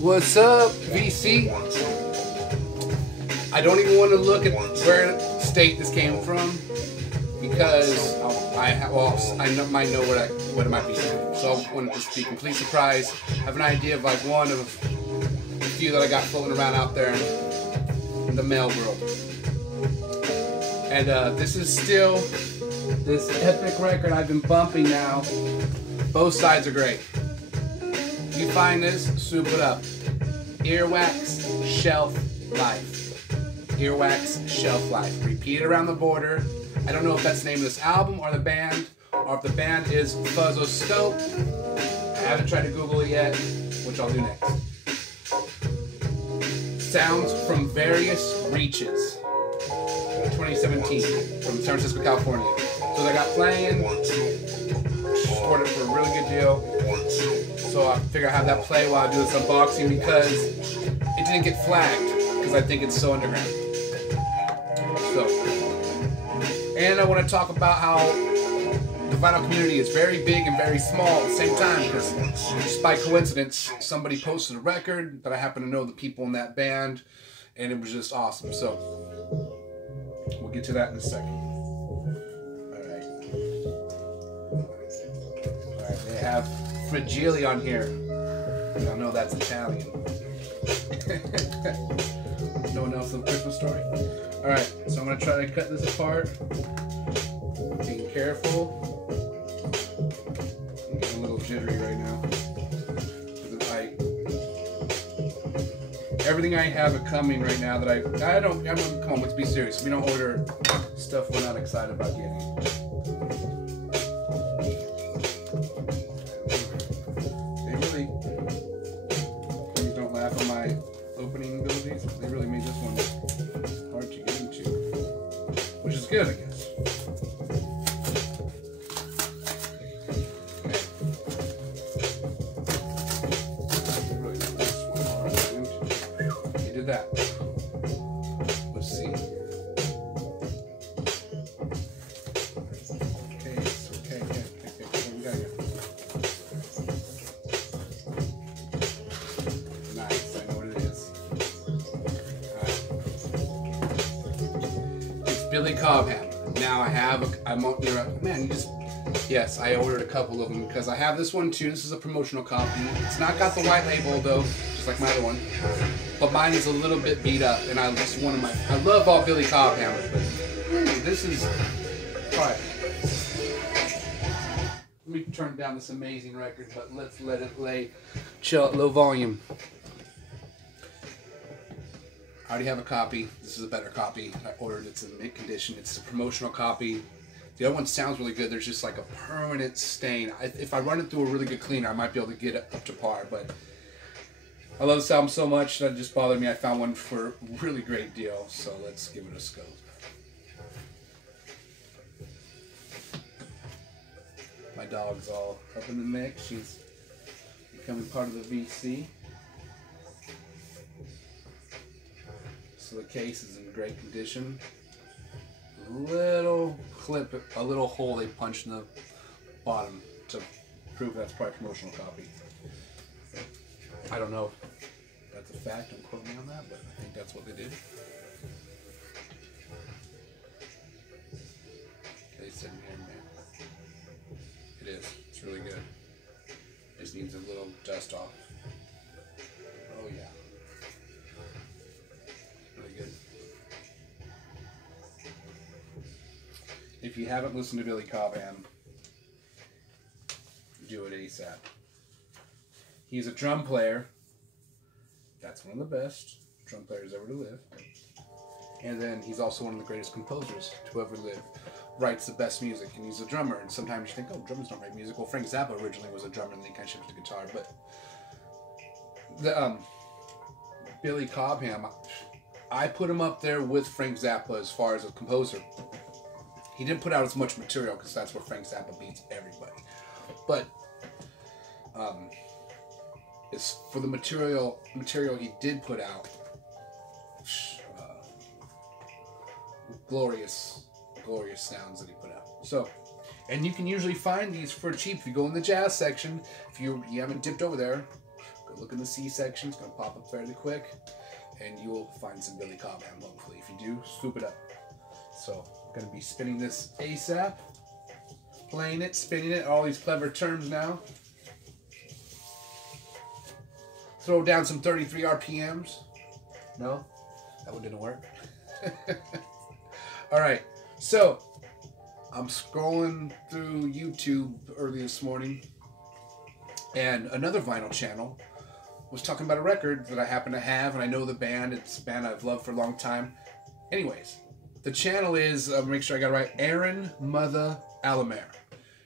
What's up, VC? I don't even want to look at where state this came from because I might know what it might be. So I want to just be complete surprise. I have an idea of like one of a few that I got floating around out there in the mail world. And this is still this epic record I've been bumping now. Both sides are great. If you find this, soup it up. Earwax Shelf Life. Earwax Shelf Life. Repeat it around the border. I don't know if that's the name of this album or the band, or if the band is Fuzzoscope. I haven't tried to Google it yet, which I'll do next. Sounds from Various Reaches. 2017 from San Francisco, California. So they got playing. Scored it for a really good deal. So I figure I have that play while I do this unboxing because it didn't get flagged because I think it's so underground. So, and I want to talk about how the vinyl community is very big and very small at the same time because just by coincidence somebody posted a record that I happen to know the people in that band and it was just awesome. So we'll get to that in a second. Alright, they have Fragile on here. I know that's Italian. No one else in the Christmas Story? Alright, so I'm going to try to cut this apart. Being careful. I'm getting a little jittery right now. Everything I have it coming right now that come on, let's be serious. We don't order stuff we're not excited about getting. Please don't laugh at my opening abilities. They really made this one hard to get into, which is good, I guess. That. Let's see. Okay, what we got here? Nice, I know what it is. Alright. It's Billy Cobham. Now I have yes, I ordered a couple of them because I have this one too. This is a promotional copy. It's not got the white label though, just like my other one. But mine is a little bit beat up, and I love all Billy Cobham, but this is, alright. Let me turn down this amazing record, but let's let it chill at low volume. I already have a copy. This is a better copy. I ordered it's in mint condition. It's a promotional copy. The other one sounds really good. There's just like a permanent stain. If I run it through a really good cleaner, I might be able to get it up to par, but I love this album so much that it just bothered me. I found one for a really great deal, so let's give it a scope. My dog's all up in the mix. She's becoming part of the VC. So the case is in great condition. Little clip, a little hole they punched in the bottom to prove that's probably a promotional copy. I don't know if that's a fact, don't quote me on that, but I think that's what they did. They said here, man. It is. It's really good. It just needs a little dust off. Oh yeah. Really good. If you haven't listened to Billy Cobham, do it ASAP. He's a drum player. That's one of the best drum players ever to live. And then he's also one of the greatest composers to ever live. Writes the best music, and he's a drummer. And sometimes you think, oh, drummers don't write music. Well, Frank Zappa originally was a drummer, and then he kind of shifted to guitar. But the Billy Cobham, I put him up there with Frank Zappa as far as a composer. He didn't put out as much material because that's where Frank Zappa beats everybody. But it's for the material he did put out. Glorious sounds that he put out. So And you can usually find these for cheap if you go in the jazz section. If you haven't dipped over there, go look in the C section. It's going to pop up fairly quick. And you will find some Billy Cobham, hopefully. If you do, swoop it up. So, I'm going to be spinning this ASAP. Playing it, spinning it, all these clever terms now. Throw down some 33 RPMs. No? That one didn't work. Alright, so I'm scrolling through YouTube early this morning, and another vinyl channel was talking about a record that I happen to have, and I know the band. It's a band I've loved for a long time. Anyways, the channel is, make sure I got it right, Aaron Mother Alamere.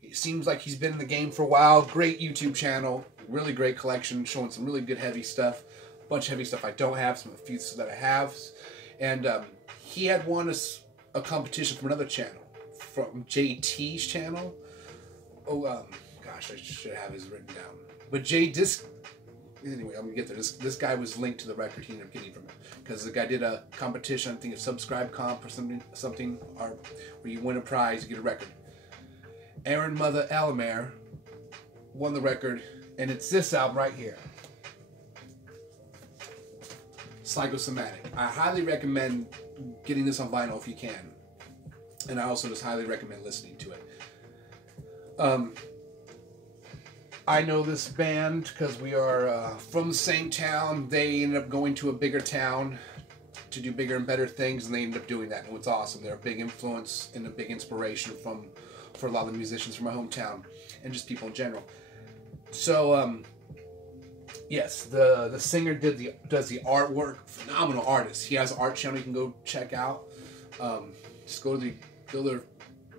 It seems like he's been in the game for a while. Great YouTube channel, really great collection, showing some really good heavy stuff. A bunch of heavy stuff I don't have, some of the few that I have. And he had won a competition from another channel, from JT's channel. Oh, gosh, I should have his written down. But anyway, I'm gonna get there. This guy was linked to the record he ended up getting from him, because the guy did a competition, I think a subscribe comp or something, or where you win a prize, you get a record. Aaron Mother Alamere won the record, and it's this album right here, Psychosomatic. I highly recommend getting this on vinyl if you can, and I also just highly recommend listening to it. I know this band because we are from the same town. They ended up going to a bigger town to do bigger and better things, and they ended up doing that, and it's awesome. They're a big influence and a big inspiration for a lot of the musicians from my hometown and just people in general. So yes, the singer does the artwork. Phenomenal artist. He has an art channel you can go check out. Just go to their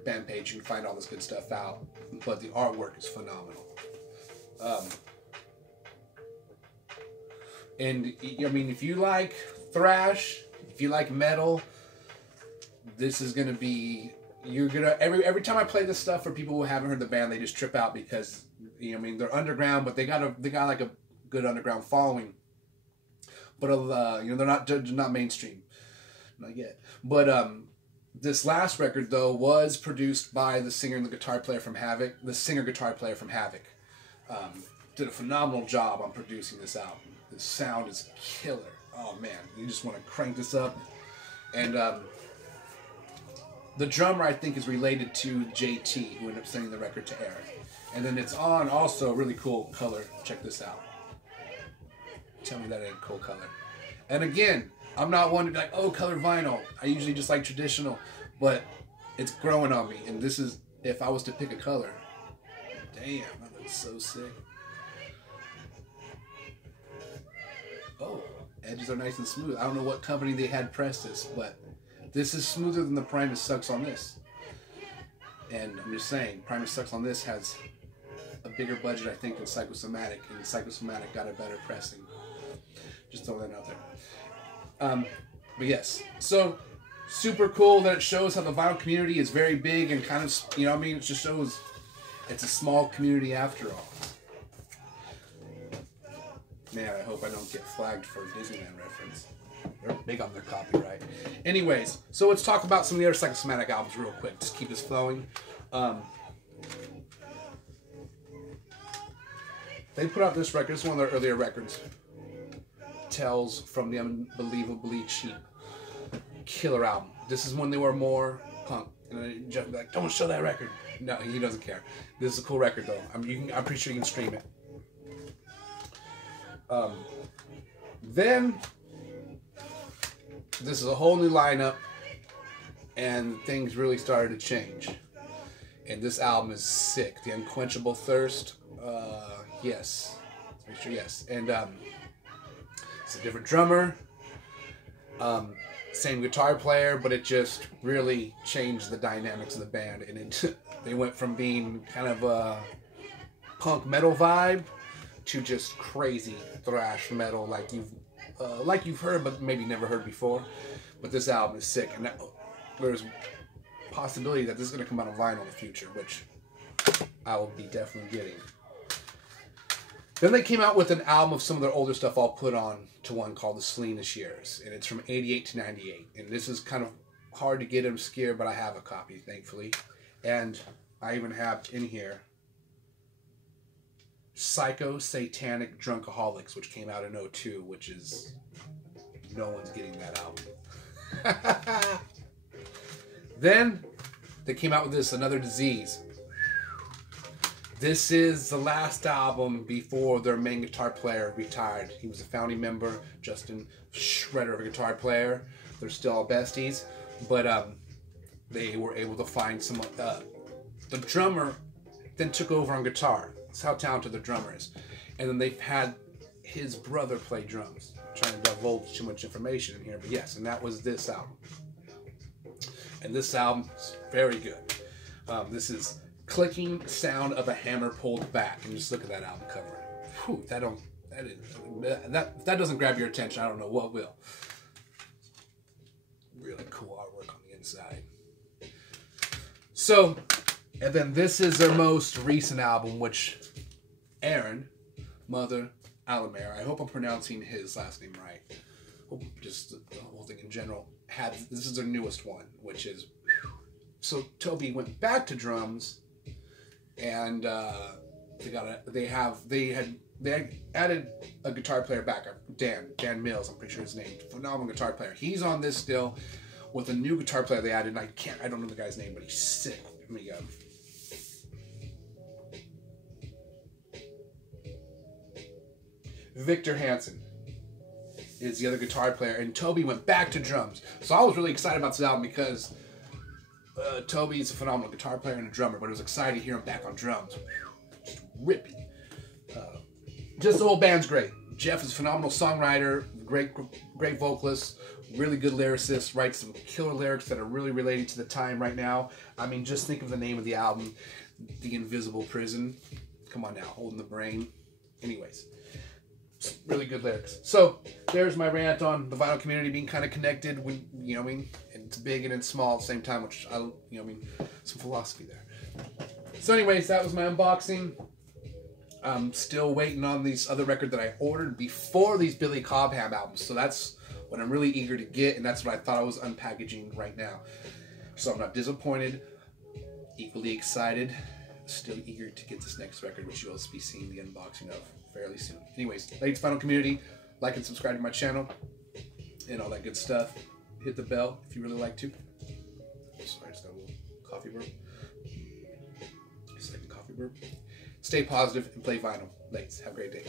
band page. You can find all this good stuff out. But the artwork is phenomenal. And I mean, if you like thrash, if you like metal, this is gonna be, you're gonna, every time I play this stuff for people who haven't heard the band, they just trip out because, you know, I mean, they're underground, but they got like a good underground following. But you know, they're not mainstream, not yet. But this last record though was produced by the singer and the guitar player from Havoc. The singer-guitar player from Havoc did a phenomenal job on producing this album. The sound is killer. Oh man, you just want to crank this up. And the drummer, I think, is related to JT, who ended up sending the record to Eric. And then it's on also really cool color. Check this out. Tell me that ain't cool color. And again, I'm not one to be like, oh, color vinyl. I usually just like traditional, but it's growing on me. And this is, if I was to pick a color, damn, that looks so sick. Oh, edges are nice and smooth. I don't know what company they had press this, but this is smoother than the Primus Sucks on this. And I'm just saying, Primus Sucks on this has a bigger budget, I think, than Psychosomatic, and Psychosomatic got a better pressing. Just throwing that out there. But yes, so super cool that it shows how the vinyl community is very big and kind of, you know what I mean? It just shows it's a small community after all. Man, I hope I don't get flagged for a Disneyland reference. They're big on their copyright. Anyways, so let's talk about some of the other Psychosomatic albums real quick. Just keep this flowing. They put out this record. This is one of their earlier records. Tells from the Unbelievably Cheap. Killer album. This is when they were more punk. And Jeff would be like, don't show that record. No, he doesn't care. This is a cool record though. I'm pretty sure you can stream it. Then this is a whole new lineup, and things really started to change. And this album is sick. The Unquenchable Thirst. Yes. Let's make sure yes. And it's a different drummer. Same guitar player, but it just really changed the dynamics of the band. And they went from being kind of a punk metal vibe to just crazy thrash metal like you've heard but maybe never heard before. But this album is sick, and there's a possibility that this is going to come out on vinyl in the future, which I will be definitely getting. Then they came out with an album of some of their older stuff all put on to one called The Salinas Years, and it's from 88 to 98. And this is kind of hard to get obscure, but I have a copy, thankfully. And I even have in here Psycho Satanic Drunkaholics, which came out in '02, which is, no one's getting that album. Then they came out with this, Another Disease. This is the last album before their main guitar player retired. He was a founding member, Justin Shredder of a guitar player. They're still all besties, but they were able to find some. The drummer then took over on guitar. That's how talented the drummer is. And then they've had his brother play drums. I'm trying to divulge too much information in here, but yes, and that was this album. And this album is very good. This is Clicking Sound of a Hammer Pulled Back, and just look at that album cover. Whew, that doesn't grab your attention, I don't know what will. Really cool artwork on the inside. So, and then this is their most recent album, which Aaron, Mother Alamere, I hope I'm pronouncing his last name right. Just the whole thing in general. This is their newest one, which is, so Toby went back to drums, and they added a guitar player back, Dan Mills, I'm pretty sure his name, phenomenal guitar player. He's on this still with a new guitar player they added, and I don't know the guy's name, but he's sick. Let me go. Victor Hansen is the other guitar player, and Toby went back to drums. So I was really excited about this album because Toby's a phenomenal guitar player and a drummer, but it was exciting to hear him back on drums. Just ripping. Just the whole band's great. Jeff is a phenomenal songwriter, great vocalist, really good lyricist, writes some killer lyrics that are really related to the time right now. I mean, just think of the name of the album, The Invisible Prison. Come on now, Holding the Brain. Anyways. Really good lyrics. So there's my rant on the vinyl community being kind of connected when, you know what I mean, it's big and it's small at the same time, which I, you know what I mean, some philosophy there. So anyways, that was my unboxing. I'm still waiting on these other record that I ordered before these Billy Cobham albums. So that's what I'm really eager to get, and that's what I thought I was unpackaging right now. So I'm not disappointed, equally excited, still eager to get this next record, which you'll be seeing the unboxing of fairly soon. Anyways, ladies vinyl community, like and subscribe to my channel and all that good stuff. Hit the bell if you really like to. Sorry, I just got a little coffee burp. Second coffee burp. Stay positive and play vinyl. Ladies, have a great day.